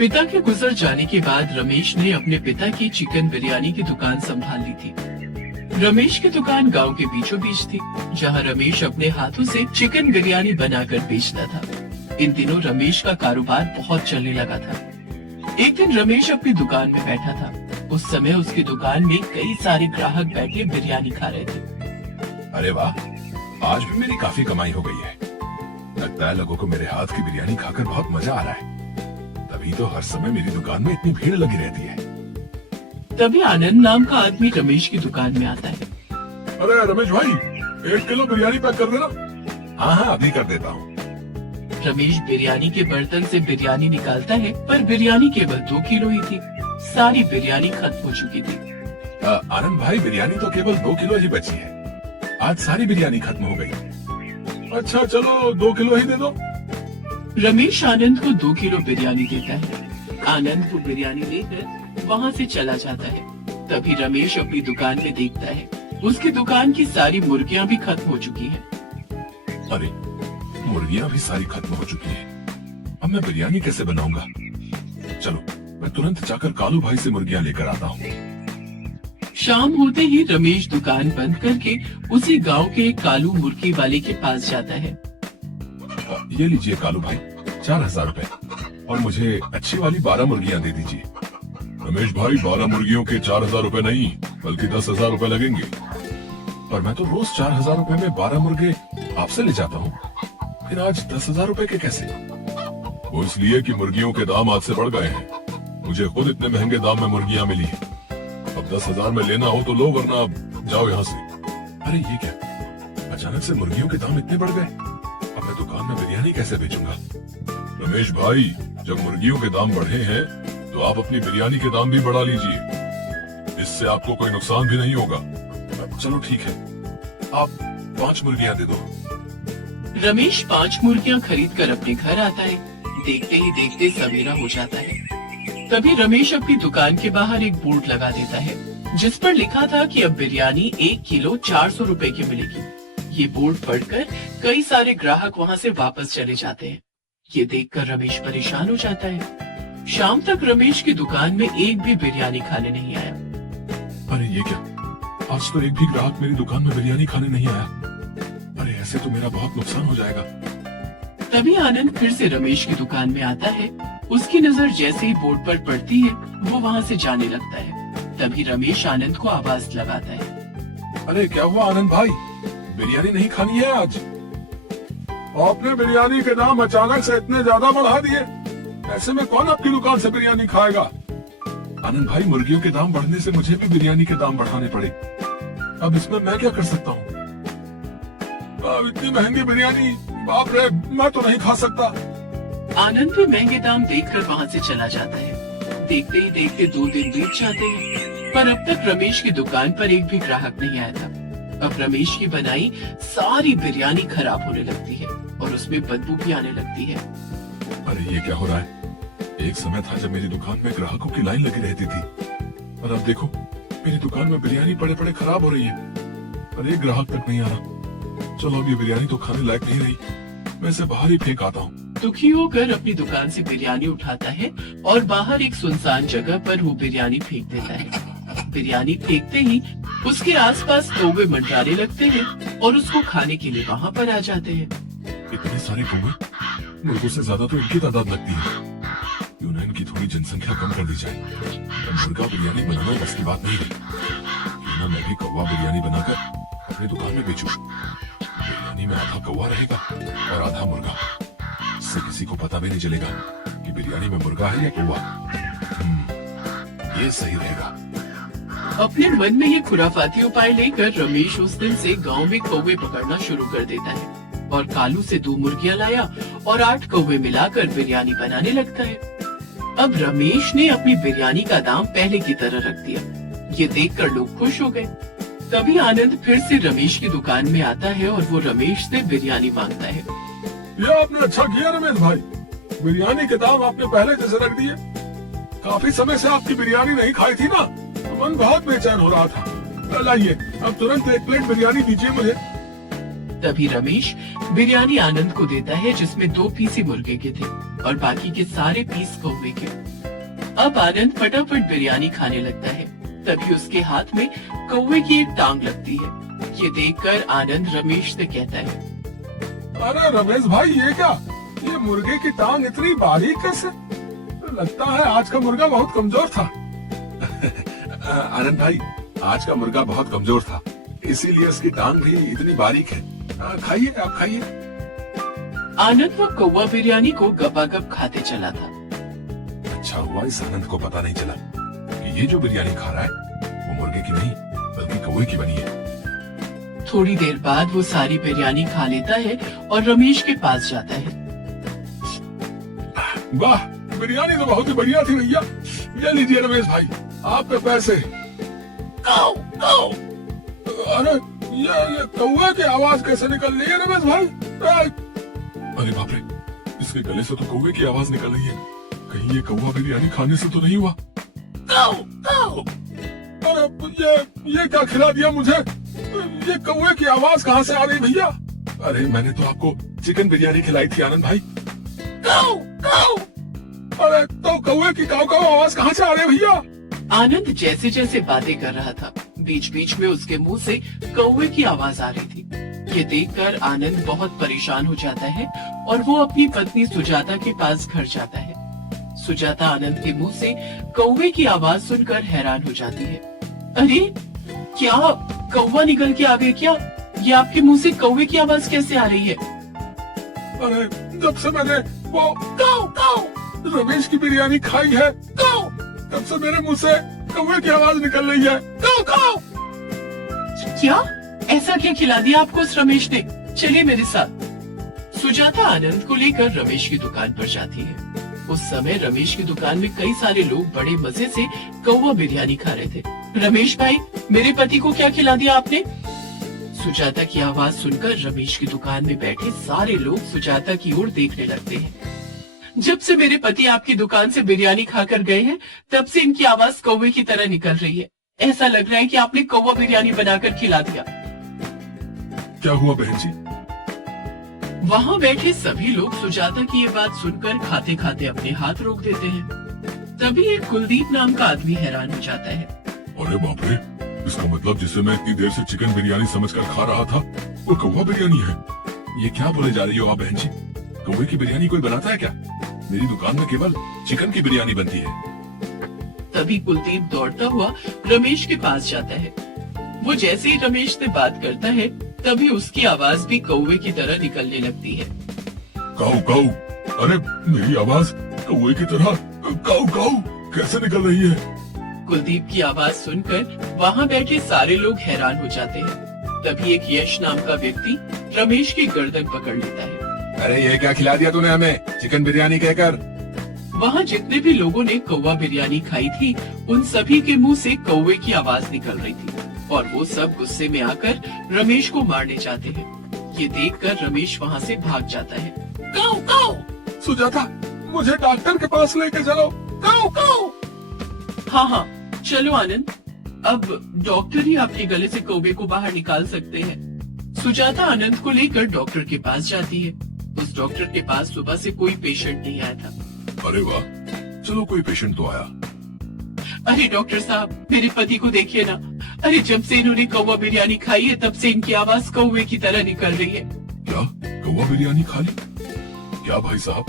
पिता के गुजर जाने के बाद रमेश ने अपने पिता की चिकन बिरयानी की दुकान संभाल ली थी। रमेश की दुकान गांव के बीचों बीच थी, जहां रमेश अपने हाथों से चिकन बिरयानी बनाकर बेचता था। इन दिनों रमेश का कारोबार बहुत चलने लगा था। एक दिन रमेश अपनी दुकान में बैठा था। उस समय उसकी दुकान में कई सारे ग्राहक बैठे बिरयानी खा रहे थे। अरे वाह, आज भी मेरी काफी कमाई हो गई है। लगता है लोगों को मेरे हाथ की बिरयानी खाकर बहुत मजा आ रहा है। तभी तो हर समय मेरी दुकान में इतनी भीड़ लगी रहती है। तभी आनंद नाम का आदमी रमेश की दुकान में आता है। अरे रमेश भाई, 1 किलो बिरयानी पैक कर देना। हाँ हाँ, अभी कर देता हूँ। रमेश बिरयानी के बर्तन से बिरयानी निकालता है, पर बिरयानी केवल 2 किलो ही थी। सारी बिरयानी खत्म हो चुकी थी। आनंद भाई, बिरयानी तो केवल 2 किलो ही बची है। आज सारी बिरयानी खत्म हो गई। अच्छा चलो, 2 किलो ही दे दो। रमेश आनंद को 2 किलो बिरयानी देता है। आनंद वो बिरयानी लेकर वहाँ से चला जाता है। तभी रमेश अपनी दुकान में देखता है, उसकी दुकान की सारी मुर्गियाँ भी खत्म हो चुकी हैं। अरे, मुर्गियाँ भी सारी खत्म हो चुकी हैं। अब मैं बिरयानी कैसे बनाऊंगा? चलो, मैं तुरंत जाकर कालू भाई से मुर्गियाँ लेकर आता हूँ। शाम होते ही रमेश दुकान बंद करके उसी गांव के एक कालू मुर्गी वाले के पास जाता है। ये लीजिए कालू भाई, 4000 रुपए, और मुझे अच्छी वाली 12 मुर्गियाँ दे दीजिए। रमेश भाई, 12 मुर्गियों के 4000 रुपए नहीं, बल्कि 10,000 रुपए लगेंगे। पर मैं तो रोज 4000 रुपए में 12 मुर्गे आपसे ले जाता हूँ, फिर आज 10,000 रुपए के कैसे? वो इसलिए कि मुर्गियों के दाम आज से बढ़ गए हैं। मुझे खुद इतने महंगे दाम में मुर्गियाँ मिली है। अब 10,000 में लेना हो तो लो, वरना जाओ यहाँ से। अरे ये क्या, अचानक से मुर्गियों के दाम इतने बढ़ गए? अब मैं दुकान में बिरयानी कैसे बेचूंगा? रमेश भाई, जब मुर्गियों के दाम बढ़े हैं तो आप अपनी बिरयानी के दाम भी बढ़ा लीजिए। इससे आपको कोई नुकसान भी नहीं होगा। चलो ठीक है, आप 5 मुर्गियाँ दे दो। रमेश 5 मुर्गियाँ खरीद कर अपने घर आता है। देखते ही देखते सवेरा हो जाता है। तभी रमेश अपनी दुकान के बाहर एक बोर्ड लगा देता है, जिस पर लिखा था कि अब बिरयानी 1 किलो 400 रुपए की मिलेगी। ये बोर्ड पढ़कर कई सारे ग्राहक वहाँ से वापस चले जाते हैं। ये देखकर रमेश परेशान हो जाता है। शाम तक रमेश की दुकान में एक भी बिरयानी खाने नहीं आया। अरे ये क्या, आज तो एक भी ग्राहक मेरी दुकान में बिरयानी खाने नहीं आया। अरे ऐसे तो मेरा बहुत नुकसान हो जाएगा। तभी आनंद फिर से रमेश की दुकान में आता है। उसकी नजर जैसे ही बोर्ड पर पड़ती है, वो वहाँ से जाने लगता है। तभी रमेश आनंद को आवाज लगाता है। अरे क्या हुआ आनंद भाई, बिरयानी नहीं खानी है आज? आपने बिरयानी के दाम अचानक से इतने ज्यादा बढ़ा दिए। ऐसे में कौन आपकी दुकान से बिरयानी खाएगा? आनंद भाई, मुर्गियों के दाम बढ़ने से मुझे भी बिरयानी के दाम बढ़ाने पड़े। अब इसमें मैं क्या कर सकता हूँ? अब इतनी महंगी बिरयानी, बाप रे, मैं तो नहीं खा सकता। आनंद भी महंगे दाम देखकर वहाँ से चला जाता है। देखते ही देखते 2 दिन बीत जाते हैं, पर अब तक रमेश की दुकान पर एक भी ग्राहक नहीं आया था। अब रमेश की बनाई सारी बिरयानी खराब होने लगती है और उसमें बदबू भी आने लगती है। अरे ये क्या हो रहा है? एक समय था जब मेरी दुकान में ग्राहकों की लाइन लगी रहती थी, और अब देखो मेरी दुकान में बिरयानी पड़े पड़े खराब हो रही है, पर एक ग्राहक तक नहीं आ रहा। चलो, अब ये बिरयानी तो खाने लायक नहीं रही, मैं इसे बाहर ही फेंक आता हूँ। दुखी होकर अपनी दुकान से बिरयानी उठाता है और बाहर एक सुनसान जगह पर वो बिरयानी फेंक देता है। बिरयानी फेंकते ही उसके आसपास कौवे मंडराने लगते हैं और उसको खाने के लिए वहाँ पर आ जाते हैं। इतने सारे कौवे, मुर्गों से ज्यादा तो इनकी तादाद लगती है। क्यों ना इनकी थोड़ी जनसंख्या कम कर दी जाए। मुर्गा बिरयानी बनाना बस की बात नहीं है। क्यों ना मैं भी कौवा बिरयानी बनाकर अपनी दुकान में बेचूं। बिरयानी में आधा कौवा रहेगा और आधा मुर्गा। इससे किसी को पता भी नहीं चलेगा कि बिरयानी में मुर्गा है या कौवा। ये सही रहेगा। अपने मन में ये खुराफाती उपाय लेकर रमेश उस दिन से गांव में कौवे पकड़ना शुरू कर देता है और कालू से 2 मुर्गियां लाया और 8 कौवे मिलाकर बिरयानी बनाने लगता है। अब रमेश ने अपनी बिरयानी का दाम पहले की तरह रख दिया। ये देखकर लोग खुश हो गए। तभी आनंद फिर से रमेश की दुकान में आता है और वो रमेश से बिरयानी मांगता है। ये आपने अच्छा किया रमेश भाई, बिरयानी के दाम आपने पहले जैसे रख दिए। काफी समय से आपकी बिरयानी नहीं खाई थी ना, मन बहुत बेचैन हो रहा था। लाइए, अब तुरंत 1 प्लेट बिरयानी दीजिए मुझे। तभी रमेश बिरयानी आनंद को देता है, जिसमें 2 पीसी मुर्गे के थे। और बाकी के सारे पीस कौवे के। अब आनंद फटाफट बिरयानी खाने लगता है। तभी उसके हाथ में कौवे की एक टांग लगती है। ये देखकर आनंद रमेश से कहता है, अरे रमेश भाई, ये क्या? ये मुर्गे की टांग इतनी बारीक कैसे? लगता है आज का मुर्गा बहुत कमजोर था। आनंद भाई, आज का मुर्गा बहुत कमजोर था, इसीलिए उसकी टांग भी इतनी बारीक है। खाइए, आप खाइए। आनंद वो कौवा बिरयानी को गपागप खाते चला था। अच्छा हुआ इस आनंद को पता नहीं चला कि ये जो बिरयानी खा रहा है वो मुर्गे की नहीं बल्कि कौवे की बनी है। थोड़ी देर बाद वो सारी बिरयानी खा लेता है और रमेश के पास जाता है। वाह, बिरयानी तो बहुत ही बढ़िया थी भैया। ये लीजिए रमेश भाई, आपके पैसे। काऊ, काऊ। अरे ये कौवे की आवाज कैसे निकल रही है रमेश भाई? अरे बाप रे, इसके गले से तो कौवे की आवाज निकल रही है। कहीं ये कौवा बिरयानी खाने से तो नहीं हुआ? काऊ, काऊ। अरे ये क्या खिला दिया मुझे? ये कौवे की आवाज कहाँ से आ रही भैया? अरे मैंने तो आपको चिकन बिरयानी खिलाई थी आनंद भाई। काऊ, काऊ। अरे तो कौवे की काऊ काऊ आवाज कहाँ से आ रही है भैया? आनंद जैसे जैसे बातें कर रहा था, बीच बीच में उसके मुंह से कौवे की आवाज आ रही थी। ये देखकर आनंद बहुत परेशान हो जाता है और वो अपनी पत्नी सुजाता के पास घर जाता है। सुजाता आनंद के मुंह से कौवे की आवाज सुनकर हैरान हो जाती है। अरे क्या कौवा निकल के आ गए क्या? ये आपके मुंह से कौवे की आवाज कैसे आ रही है? अरे जब से मैंने वो काऊ काऊ रमेश की बिरयानी खाई है, काऊ, तब से मेरे मुंह से कौवे की आवाज निकल रही है। काऊ काऊ। क्या ऐसा क्या खिला दिया आपको उस रमेश ने? चलिए मेरे साथ। सुजाता आनंद को लेकर रमेश की दुकान पर जाती है। उस समय रमेश की दुकान में कई सारे लोग बड़े मजे से कौवा बिरयानी खा रहे थे। रमेश भाई, मेरे पति को क्या खिला दिया आपने? सुजाता की आवाज सुनकर रमेश की दुकान में बैठे सारे लोग सुजाता की ओर देखने लगते हैं। जब से मेरे पति आपकी दुकान से बिरयानी खाकर गए हैं, तब से इनकी आवाज कौवे की तरह निकल रही है। ऐसा लग रहा है कि आपने कौवा बिरयानी बनाकर खिला दिया। क्या हुआ बहन जी? वहाँ बैठे सभी लोग सुजाता की ये बात सुनकर खाते खाते अपने हाथ रोक देते हैं। तभी एक कुलदीप नाम का आदमी हैरान हो जाता है। अरे बाप रे, इसका मतलब जिसे मैं इतनी देर से चिकन बिरयानी समझकर खा रहा था वो कौवा बिरयानी है। ये क्या बोले जा रही हो आप बहन जी? कौवे की बिरयानी कोई बनाता है क्या? मेरी दुकान में केवल चिकन की बिरयानी बनती है। तभी कुलदीप दौड़ता हुआ रमेश के पास जाता है। वो जैसे ही रमेश से बात करता है, तभी उसकी आवाज भी कौवे की तरह निकलने लगती है। काऊ काऊ। अरे मेरी आवाज कौवे की तरह काऊ काऊ कैसे निकल रही है? कुलदीप की आवाज सुनकर वहाँ बैठे सारे लोग हैरान हो जाते हैं। तभी एक यश नाम का व्यक्ति रमेश की गर्दन पकड़ लेता है। अरे ये क्या खिला दिया तूने हमें चिकन बिरयानी कहकर? वहाँ जितने भी लोगों ने कौवा बिरयानी खाई थी, उन सभी के मुंह से कौवे की आवाज निकल रही थी और वो सब गुस्से में आकर रमेश को मारने जाते हैं। ये देखकर रमेश वहाँ से भाग जाता है। काऊ काऊ। सुजाता, मुझे डॉक्टर के पास लेके चलो। काऊ काऊ। हाँ हाँ, चलो आनंद, अब डॉक्टर ही आपके गले से कौवे को बाहर निकाल सकते हैं। सुजाता आनंद को लेकर डॉक्टर के पास जाती है। उस डॉक्टर के पास सुबह से कोई पेशेंट नहीं आया था। अरे वाह, चलो कोई पेशेंट तो आया। अरे डॉक्टर साहब, मेरे पति को देखिए ना। अरे जब से इन्होंने कौवा बिरयानी खाई है, तब से इनकी आवाज कौवे की तरह निकल रही है। क्या कौवा बिरयानी खा ली? क्या भाई साहब,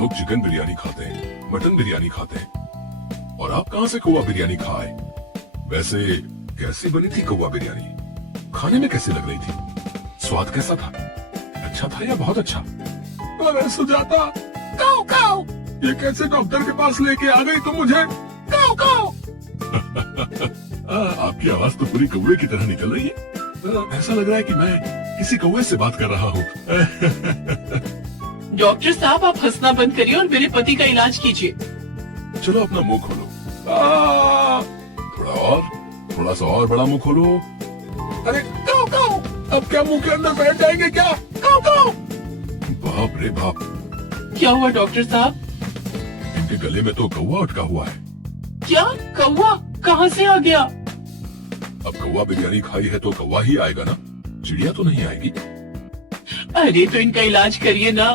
लोग चिकन बिरयानी खाते हैं, मटन बिरयानी खाते हैं, और आप कहाँ से कौवा बिरयानी खाए? वैसे कैसी बनी थी कौवा बिरयानी? खाने में कैसी लग रही थी? स्वाद कैसा था? अच्छा था या बहुत अच्छा? अरे सुजाता, काऊ काऊ, ये कैसे डॉक्टर के पास लेके आ गई तुम मुझे? काऊ काऊ। आपकी आवाज तो पूरी कौवे की तरह निकल रही है। ऐसा लग रहा है कि मैं किसी कौवे से बात कर रहा हूँ। डॉक्टर साहब, आप हंसना बंद करिए और मेरे पति का इलाज कीजिए। चलो अपना मुंह खोलो। थोड़ा सा और बड़ा मुंह खोलो। अरे काऊ काऊ, अब क्या मुंह के अंदर बैठ जाएंगे क्या? काऊ काऊ। बाप रे बाप, क्या हुआ डॉक्टर साहब? इनके गले में तो कौवा अटका हुआ है। क्या? कौवा कहाँ से आ गया? अब कौवा बिरयानी खाई है तो कौवा ही आएगा ना, चिड़िया तो नहीं आएगी। अरे तो इनका इलाज करिए ना।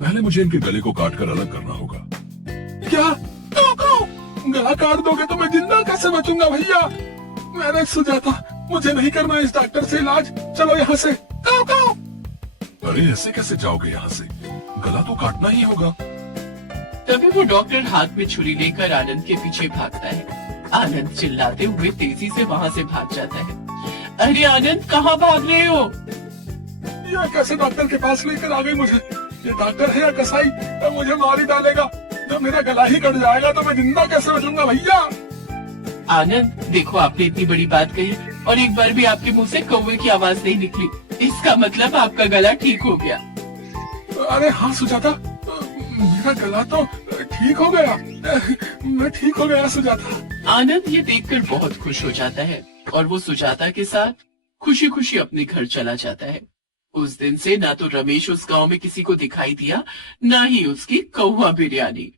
पहले मुझे इनके गले को काट कर अलग करना होगा। क्या? गला काट दोगे तो मैं जिंदा कैसे बचूंगा भैया? मैंने सुजाता, मुझे नहीं करना इस डॉक्टर से इलाज, चलो यहाँ से। अरे ऐसे कैसे जाओगे यहाँ से? गला तो काटना ही होगा। तभी वो डॉक्टर हाथ में छुरी लेकर आनंद के पीछे भागता है। आनंद चिल्लाते हुए तेजी से वहाँ से भाग जाता है। अरे आनंद, कहाँ भाग रहे हो? ये कैसे डॉक्टर के पास लेकर आ गई मुझे? ये डॉक्टर है या कसाई? तो मुझे मार ही डालेगा। जब मेरा गला ही कट जाएगा तो मैं जिंदा कैसे बचूंगा भैया? आनंद देखो, आपने इतनी बड़ी बात कही और एक बार भी आपके मुंह से कौवे की आवाज नहीं निकली, इसका मतलब आपका गला ठीक हो गया। अरे हाँ सुजाता, मेरा गला तो ठीक हो गया। मैं ठीक हो गया सुजाता। आनंद ये देखकर बहुत खुश हो जाता है और वो सुजाता के साथ खुशी खुशी अपने घर चला जाता है। उस दिन से ना तो रमेश उस गांव में किसी को दिखाई दिया, ना ही उसकी कौवा बिरयानी।